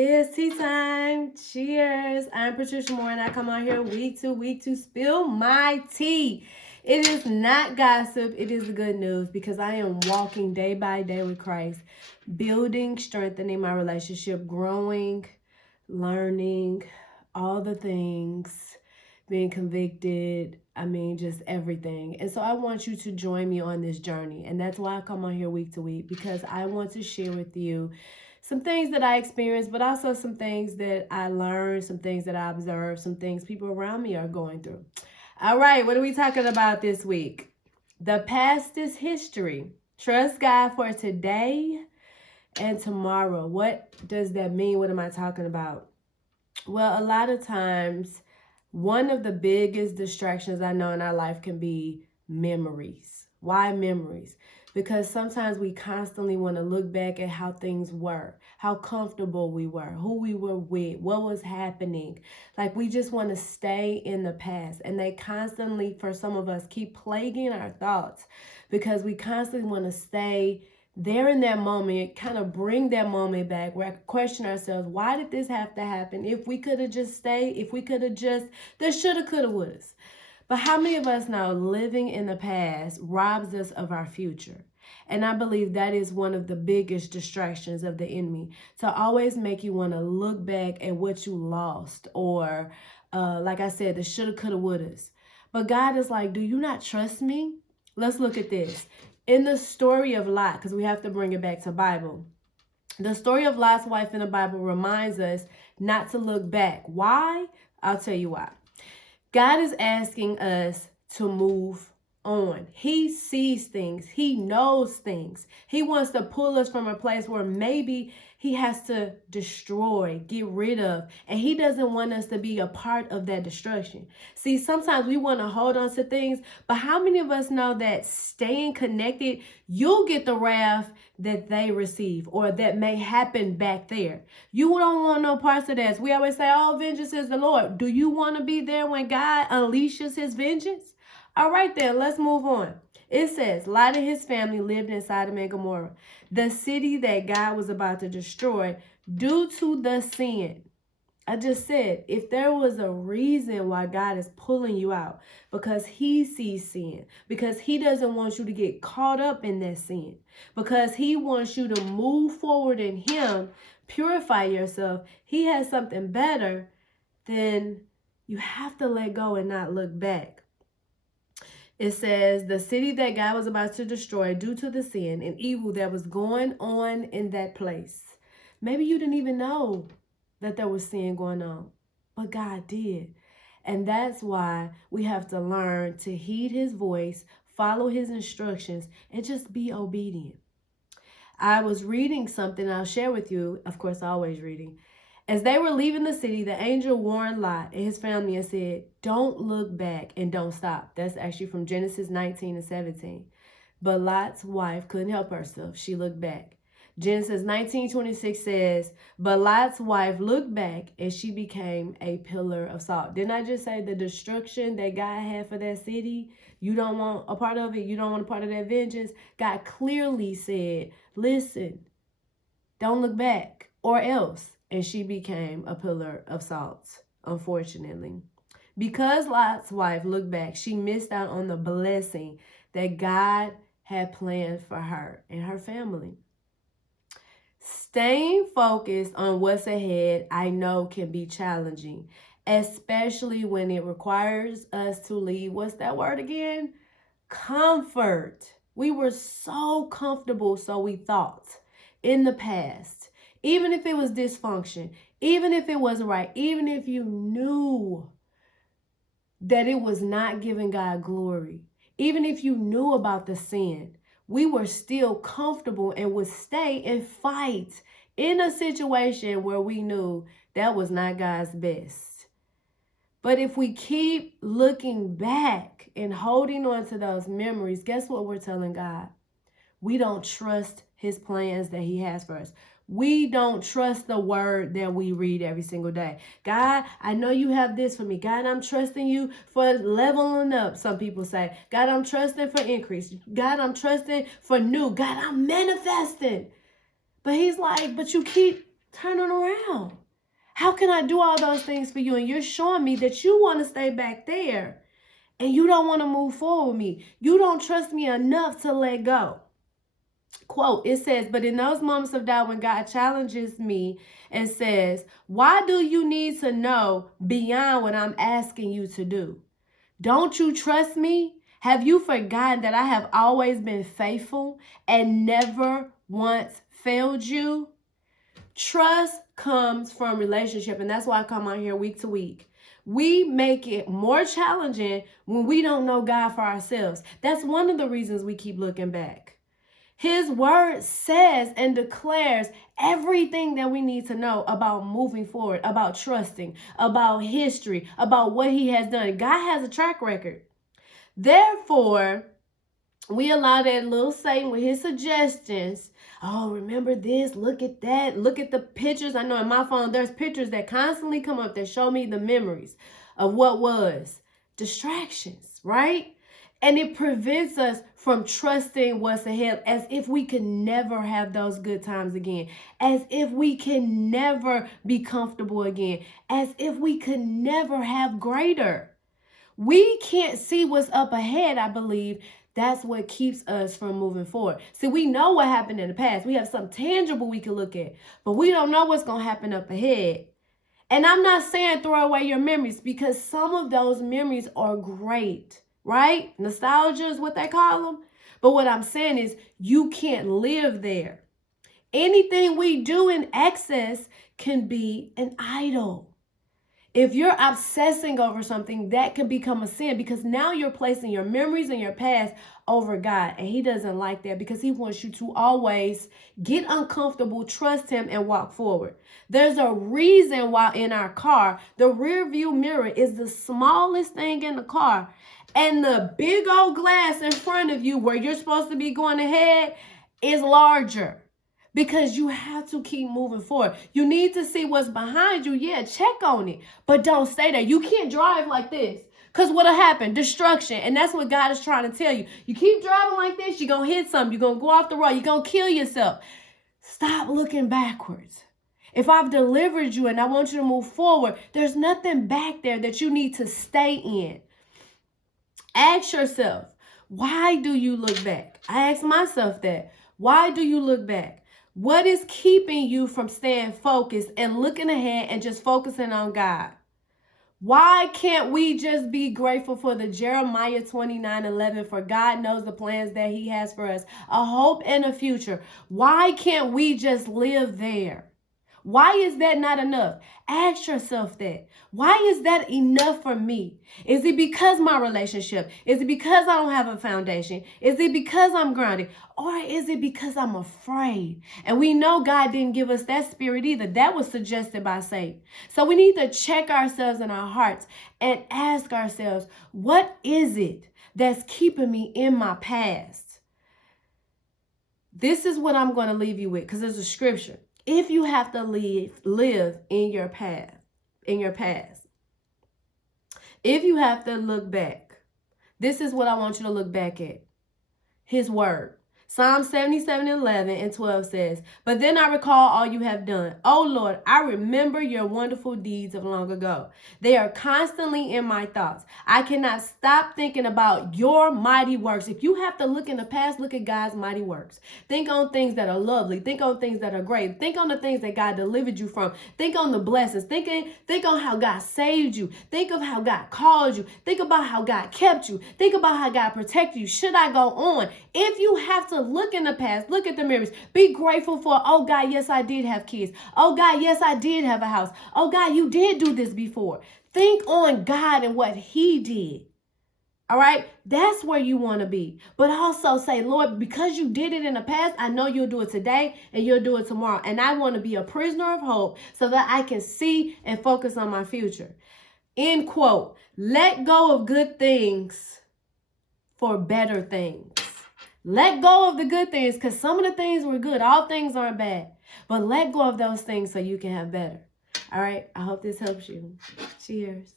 It's tea time. Cheers. I'm Patricia Moore, and I come on here week to spill my tea. It is not gossip. It is the good news because I am walking day by day with Christ, building, strengthening my relationship, growing, learning, all the things, being convicted. I mean, just everything. And so I want you to join me on this journey. And that's why I come on here week to week, because I want to share with you some things that I experienced, but also some things that I learned, some things that I observed, some things people around me are going through. All right, what are we talking about this week? The past is history. Trust God for today and tomorrow. What does that mean? What am I talking about? Well, a lot of times, one of the biggest distractions I know in our life can be memories. Why memories? Because sometimes we constantly want to look back at how things were, how comfortable we were, who we were with, what was happening. Like we just want to stay in the past. And they constantly, for some of us, keep plaguing our thoughts because we constantly want to stay there in that moment, kind of bring that moment back where I question ourselves, why did this have to happen? If we could have just stayed, if we could have just, there shoulda, coulda, wouldas. But how many of us know living in the past robs us of our future? And I believe that is one of the biggest distractions of the enemy, to always make you want to look back at what you lost, or like I said, the shoulda, coulda, wouldas. But God is like, do you not trust me? Let's look at this. In the story of Lot, because we have to bring it back to Bible, the story of Lot's wife in the Bible reminds us not to look back. Why? I'll tell you why. God is asking us to move on. He sees things. He knows things. He wants to pull us from a place where maybe he has to destroy, get rid of, and he doesn't want us to be a part of that destruction. See, sometimes we want to hold on to things, but how many of us know that staying connected, you'll get the wrath that they receive or that may happen back there? You don't want no parts of that. We always say, oh, vengeance is the Lord. Do you want to be there when God unleashes his vengeance? All right, then, let's move on. It says, Lot and his family lived in Sodom and Gomorrah, the city that God was about to destroy due to the sin. I just said, if there was a reason why God is pulling you out, because he sees sin, because he doesn't want you to get caught up in that sin, because he wants you to move forward in him, purify yourself, he has something better, then you have to let go and not look back. It says, the city that God was about to destroy due to the sin and evil that was going on in that place. Maybe you didn't even know that there was sin going on, but God did. And that's why we have to learn to heed his voice, follow his instructions, and just be obedient. I was reading something I'll share with you. Of course, always reading. As they were leaving the city, the angel warned Lot and his family and said, don't look back and don't stop. That's actually from Genesis 19 and 17. But Lot's wife couldn't help herself. She looked back. Genesis 19:26 says, but Lot's wife looked back and she became a pillar of salt. Didn't I just say the destruction that God had for that city? You don't want a part of it. You don't want a part of that vengeance. God clearly said, listen, don't look back or else. And she became a pillar of salt, unfortunately. Because Lot's wife looked back, she missed out on the blessing that God had planned for her and her family. Staying focused on what's ahead, I know, can be challenging, especially when it requires us to leave. What's that word again? Comfort. We were so comfortable, so we thought, in the past. Even if it was dysfunction, even if it wasn't right, even if you knew that it was not giving God glory, even if you knew about the sin, we were still comfortable and would stay and fight in a situation where we knew that was not God's best. But if we keep looking back and holding on to those memories, guess what we're telling God? We don't trust his plans that he has for us. We don't trust the word that we read every single day. God, I know you have this for me. God, I'm trusting you for leveling up, some people say. God, I'm trusting for increase. God, I'm trusting for new. God, I'm manifesting. But he's like, but you keep turn it around. How can I do all those things for you? And you're showing me that you want to stay back there and you don't want to move forward with me. You don't trust me enough to let go. Quote, it says, but in those moments of doubt when God challenges me and says, why do you need to know beyond what I'm asking you to do? Don't you trust me? Have you forgotten that I have always been faithful and never once failed you? Trust comes from relationship, and that's why I come on here week to week. We make it more challenging when we don't know God for ourselves. That's one of the reasons we keep looking back. His word says and declares everything that we need to know about moving forward, about trusting, about history, about what he has done. God has a track record. Therefore, we allow that little Satan with his suggestions. Oh, remember this, look at that, look at the pictures. I know in my phone, there's pictures that constantly come up that show me the memories of what was. Distractions, right? And it prevents us from trusting what's ahead, as if we could never have those good times again, as if we can never be comfortable again, as if we could never have greater. We can't see what's up ahead, I believe. That's what keeps us from moving forward. See, we know what happened in the past. We have something tangible we can look at, but we don't know what's going to happen up ahead. And I'm not saying throw away your memories, because some of those memories are great. Right? Nostalgia is what they call them. But what I'm saying is you can't live there. Anything we do in excess can be an idol. If you're obsessing over something, that can become a sin, because now you're placing your memories and your past over God. And he doesn't like that, because he wants you to always get uncomfortable, trust him, and walk forward. There's a reason why in our car, the rear view mirror is the smallest thing in the car. And the big old glass in front of you where you're supposed to be going ahead is larger, because you have to keep moving forward. You need to see what's behind you. Yeah, check on it, but don't stay there. You can't drive like this, because what'll happen? Destruction. And that's what God is trying to tell you. You keep driving like this, you're going to hit something. You're going to go off the road. You're going to kill yourself. Stop looking backwards. If I've delivered you and I want you to move forward, there's nothing back there that you need to stay in. Ask yourself, why do you look back? I ask myself that. Why do you look back? What is keeping you from staying focused and looking ahead and just focusing on God? Why can't we just be grateful for the Jeremiah 29:11? For God knows the plans that he has for us, a hope and a future. Why can't we just live there? Why is that not enough? Ask yourself that. Why is that enough for me? Is it because my relationship? Is it because I don't have a foundation? Is it because I'm grounded? Or is it because I'm afraid? And we know God didn't give us that spirit either. That was suggested by Satan. So we need to check ourselves in our hearts and ask ourselves, what is it that's keeping me in my past? This is what I'm going to leave you with, because there's a scripture. If you have to live in your past, if you have to look back, this is what I want you to look back at. His word. Psalm 77:11-12 says, but then I recall all you have done. Oh Lord, I remember your wonderful deeds of long ago. They are constantly in my thoughts. I cannot stop thinking about your mighty works. If you have to look in the past, look at God's mighty works. Think on things that are lovely. Think on things that are great. Think on the things that God delivered you from. Think on the blessings. Think on how God saved you. Think of how God called you. Think about how God kept you. Think about how God protected you. Should I go on? If you have to look in the past, look at the mirrors. Be grateful for, oh God, yes, I did have kids. Oh God, yes, I did have a house. Oh God, you did do this before. Think on God and what he did. All right, that's where you want to be. But also say, Lord, because you did it in the past, I know you'll do it today and you'll do it tomorrow. And I want to be a prisoner of hope so that I can see and focus on my future. End quote. Let go of good things for better things. Let go of the good things, because some of the things were good. All things aren't bad. But let go of those things so you can have better. All right. I hope this helps you. Cheers.